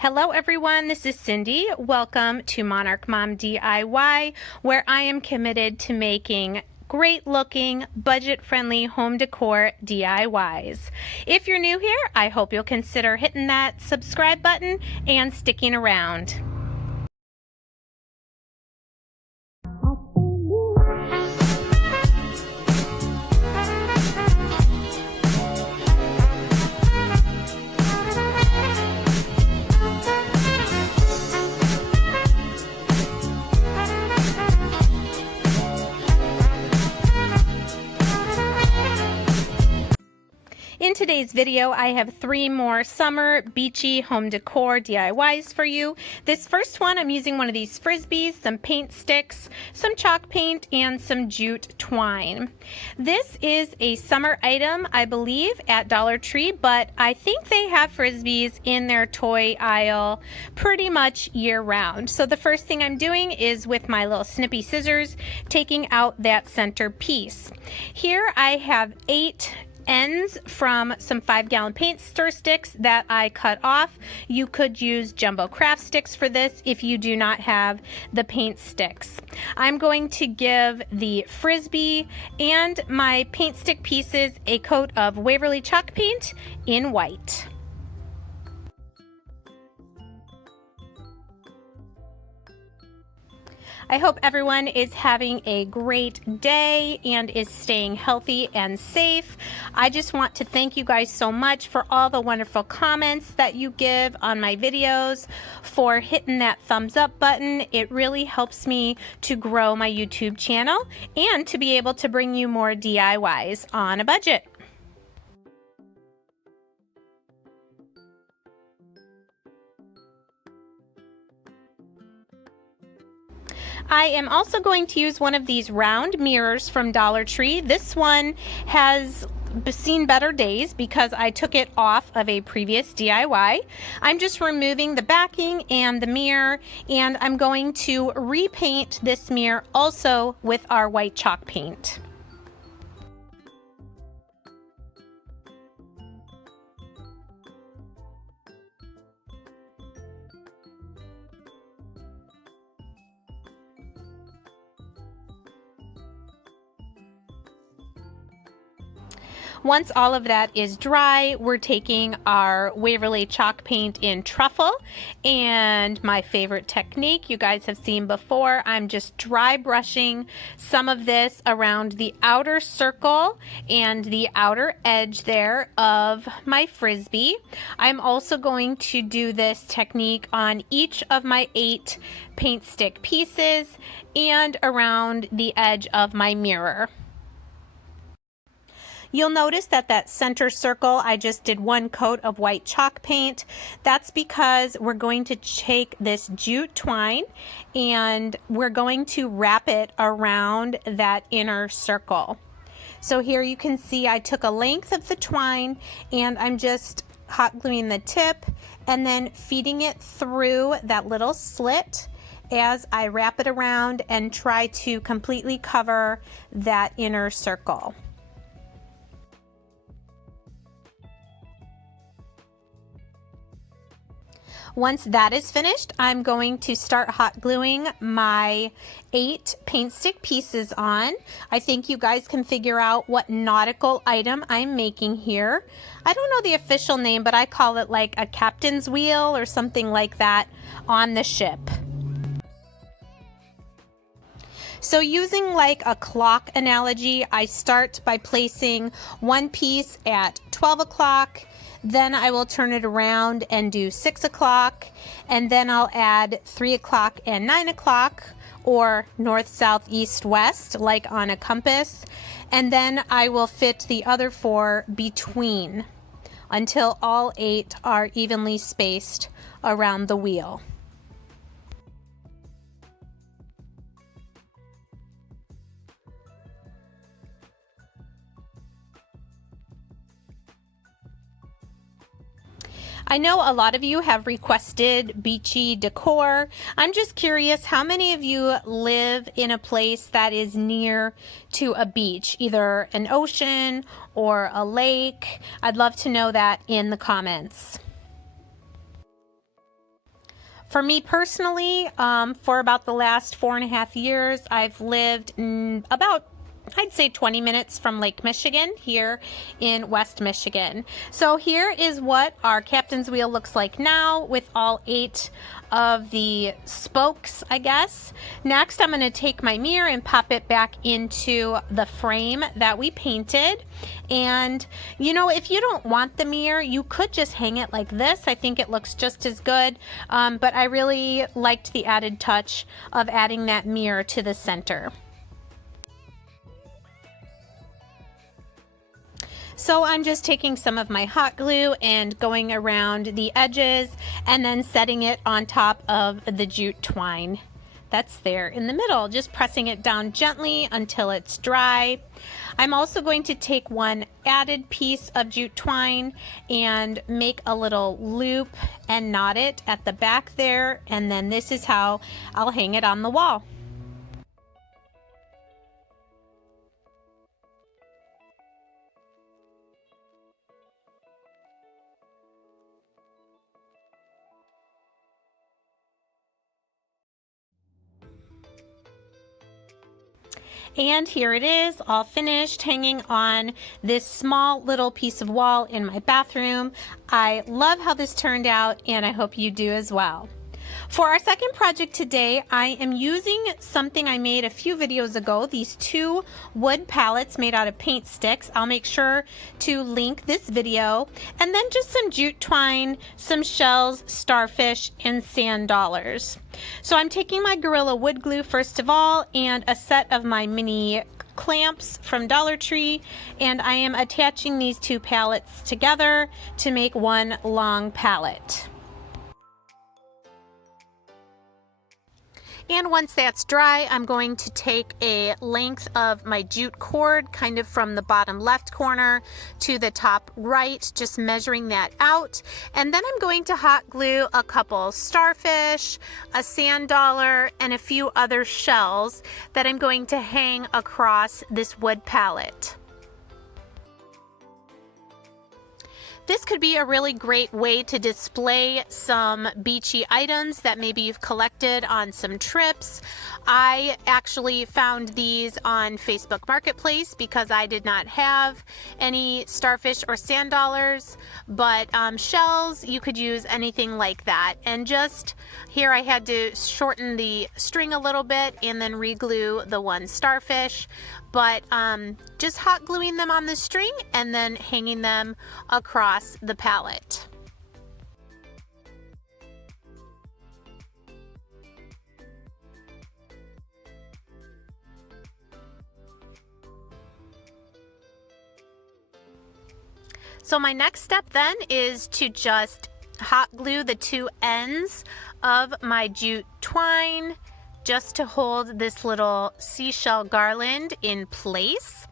Hello everyone, this is Cindy. Welcome to Monarch Mom DIY, where I am committed to making great looking, budget friendly home decor DIYs. If you're new here, I hope you'll consider hitting that subscribe button and sticking around. In today's video, I have 3 more summer beachy home decor DIYs for you. This first one, I'm using one of these Frisbees, some paint sticks, some chalk paint, and some jute twine. This is a summer item, I believe, at Dollar Tree, but I think they have Frisbees in their toy aisle pretty much year round. So the first thing I'm doing is with my little snippy scissors, taking out that center piece. Here I have 8 ends from some 5-gallon paint stir sticks that I cut off. You could use jumbo craft sticks for this if you do not have the paint sticks. I'm going to give the Frisbee and my paint stick pieces a coat of Waverly chalk paint in white. I hope everyone is having a great day and is staying healthy and safe. I just want to thank you guys so much for all the wonderful comments that you give on my videos, for hitting that thumbs up button. It really helps me to grow my YouTube channel and to be able to bring you more DIYs on a budget. I am also going to use one of these round mirrors from Dollar Tree. This one has seen better days because I took it off of a previous DIY. I'm just removing the backing and the mirror, and I'm going to repaint this mirror also with our white chalk paint. Once all of that is dry, we're taking our Waverly chalk paint in Truffle, and my favorite technique you guys have seen before, I'm just dry brushing some of this around the outer circle and the outer edge there of my Frisbee. I'm also going to do this technique on each of my 8 paint stick pieces and around the edge of my mirror. You'll notice that that center circle, I just did 1 coat of white chalk paint. That's because we're going to take this jute twine and we're going to wrap it around that inner circle. So here you can see I took a length of the twine and I'm just hot gluing the tip and then feeding it through that little slit as I wrap it around and try to completely cover that inner circle. Once that is finished, I'm going to start hot gluing my 8 paint stick pieces on. I think you guys can figure out what nautical item I'm making here. I don't know the official name, but I call it like a captain's wheel or something like that on the ship. So using like a clock analogy, I start by placing one piece at 12 o'clock, then I will turn it around and do 6 o'clock, and then I'll add 3 o'clock and 9 o'clock, or north, south, east, west, like on a compass, and then I will fit the other 4 between until all 8 are evenly spaced around the wheel. I know a lot of you have requested beachy decor. I'm just curious, how many of you live in a place that is near to a beach, either an ocean or a lake? I'd love to know that in the comments. For me personally, for about the last 4.5 years, I've lived about, I'd say, 20 minutes from Lake Michigan here in West Michigan. So here is what our captain's wheel looks like now with all 8 of the spokes, I guess. Next, I'm going to take my mirror and pop it back into the frame that we painted. And you know, if you don't want the mirror, you could just hang it like this. I think it looks just as good, but I really liked the added touch of adding that mirror to the center. So I'm just taking some of my hot glue and going around the edges and then setting it on top of the jute twine that's there in the middle, just pressing it down gently until it's dry. I'm also going to take one added piece of jute twine and make a little loop and knot it at the back there, and then this is how I'll hang it on the wall. And here it is, all finished, hanging on this small little piece of wall in my bathroom. I love how this turned out, and I hope you do as well. For our second project today, I am using something I made a few videos ago, these 2 wood pallets made out of paint sticks. I'll make sure to link this video. And then just some jute twine, some shells, starfish, and sand dollars. So I'm taking my Gorilla wood glue first of all, and a set of my mini clamps from Dollar Tree, and I am attaching these 2 pallets together to make one long pallet. And once that's dry, I'm going to take a length of my jute cord, kind of from the bottom left corner to the top right, just measuring that out. And then I'm going to hot glue a couple starfish, a sand dollar, and a few other shells that I'm going to hang across this wood pallet. This could be a really great way to display some beachy items that maybe you've collected on some trips. I actually found these on Facebook Marketplace because I did not have any starfish or sand dollars, but shells, you could use anything like that. And just here I had to shorten the string a little bit and then re-glue the one starfish. But just hot gluing them on the string and then hanging them across the pallet. So my next step then is to just hot glue the 2 ends of my jute twine, just to hold this little seashell garland in place.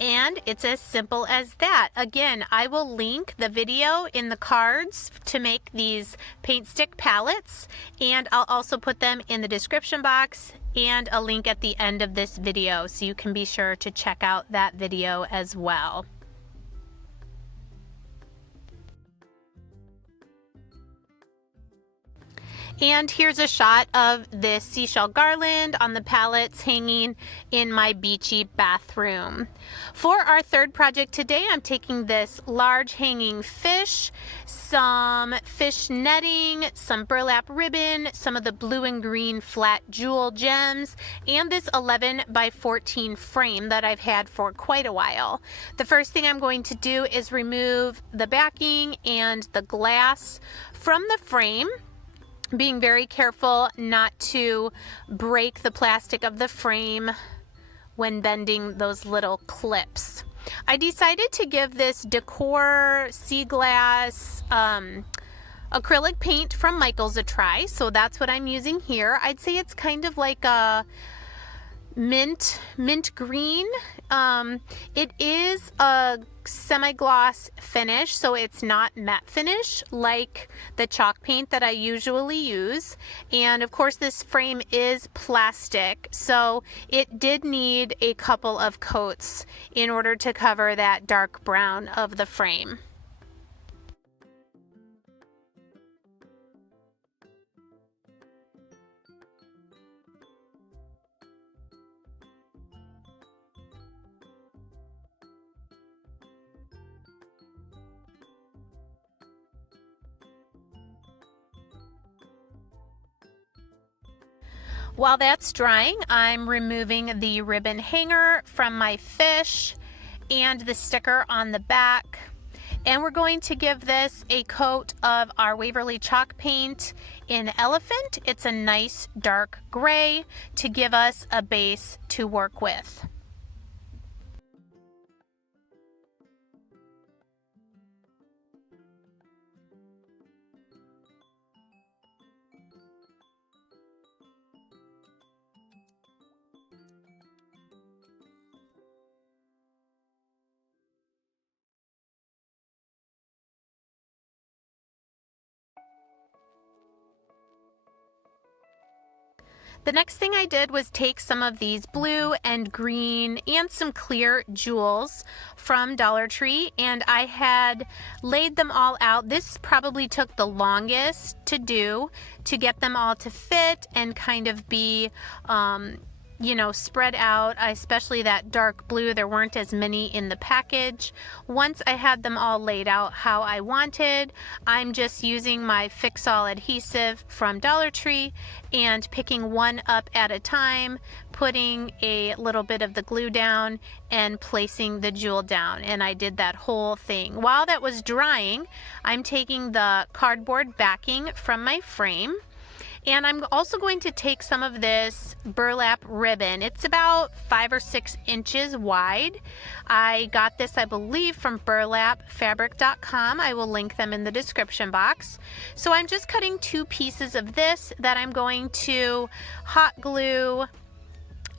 And it's as simple as that. Again, I will link the video in the cards to make these paint stick pallets, and I'll also put them in the description box and a link at the end of this video, so you can be sure to check out that video as well. And here's a shot of this seashell garland on the pallets hanging in my beachy bathroom. For our third project today, I'm taking this large hanging fish, some fish netting, some burlap ribbon, some of the blue and green flat jewel gems, and this 11 by 14 frame that I've had for quite a while. The first thing I'm going to do is remove the backing and the glass from the frame, being very careful not to break the plastic of the frame when bending those little clips. I decided to give this Decor Sea Glass acrylic paint from Michael's a try, so that's what I'm using here. I'd say it's kind of like a mint green. It is a semi-gloss finish, so it's not matte finish like the chalk paint that I usually use. And of course this frame is plastic, so it did need a couple of coats in order to cover that dark brown of the frame. While that's drying, I'm removing the ribbon hanger from my fish and the sticker on the back. And we're going to give this a coat of our Waverly chalk paint in Elephant. It's a nice dark gray to give us a base to work with. The next thing I did was take some of these blue and green and some clear jewels from Dollar Tree, and I had laid them all out. This probably took the longest to do, to get them all to fit and kind of be you know, spread out, especially that dark blue. There weren't as many in the package. Once I had them all laid out how I wanted, I'm just using my Fix All adhesive from Dollar Tree and picking one up at a time, putting a little bit of the glue down and placing the jewel down. And I did that whole thing. While that was drying, I'm taking the cardboard backing from my frame. And I'm also going to take some of this burlap ribbon. It's about 5 or 6 inches wide. I got this, I believe, from burlapfabric.com. I will link them in the description box. So I'm just cutting 2 pieces of this that I'm going to hot glue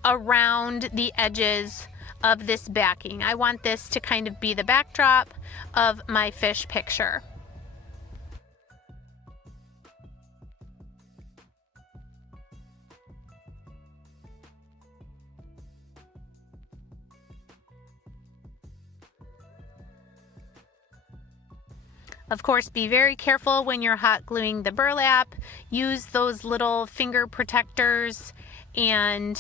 around the edges of this backing. I want this to kind of be the backdrop of my fish picture. Of course, be very careful when you're hot gluing the burlap. Use those little finger protectors and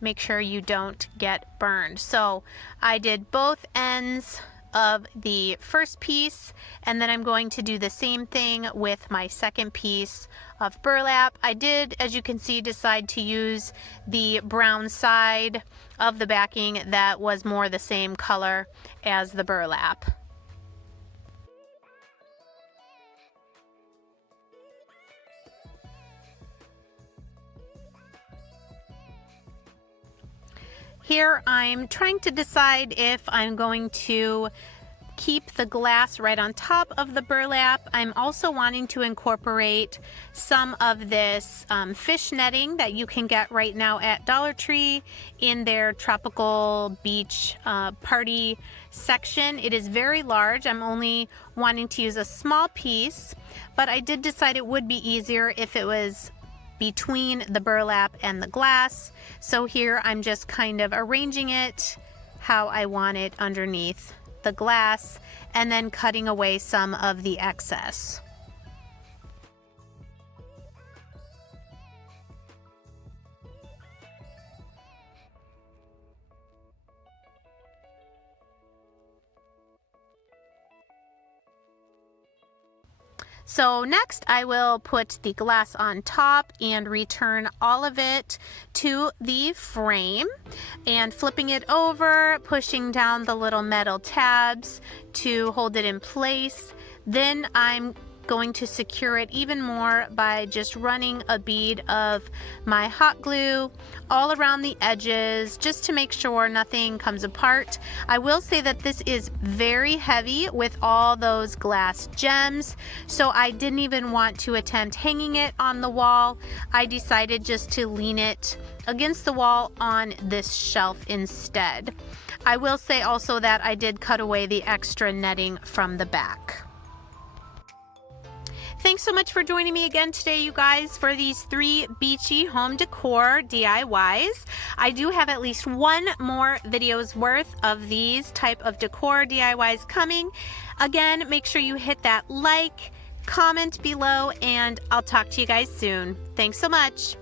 make sure you don't get burned. So I did both ends of the first piece, and then I'm going to do the same thing with my second piece of burlap. I did, as you can see, decide to use the brown side of the backing that was more the same color as the burlap. Here I'm trying to decide if I'm going to keep the glass right on top of the burlap. I'm also wanting to incorporate some of this fish netting that you can get right now at Dollar Tree in their tropical beach party section. It is very large. I'm only wanting to use a small piece, but I did decide it would be easier if it was between the burlap and the glass. So here I'm just kind of arranging it how I want it underneath the glass and then cutting away some of the excess. So next I will put the glass on top and return all of it to the frame, and flipping it over, pushing down the little metal tabs to hold it in place. Then I'm going to secure it even more by just running a bead of my hot glue all around the edges just to make sure nothing comes apart. I will say that this is very heavy with all those glass gems, so I didn't even want to attempt hanging it on the wall. I decided just to lean it against the wall on this shelf instead. I will say also that I did cut away the extra netting from the back. Thanks so much for joining me again today, you guys, for these 3 beachy home decor DIYs. I do have at least 1 more video's worth of these type of decor DIYs coming. Again, make sure you hit that like, comment below, and I'll talk to you guys soon. Thanks so much.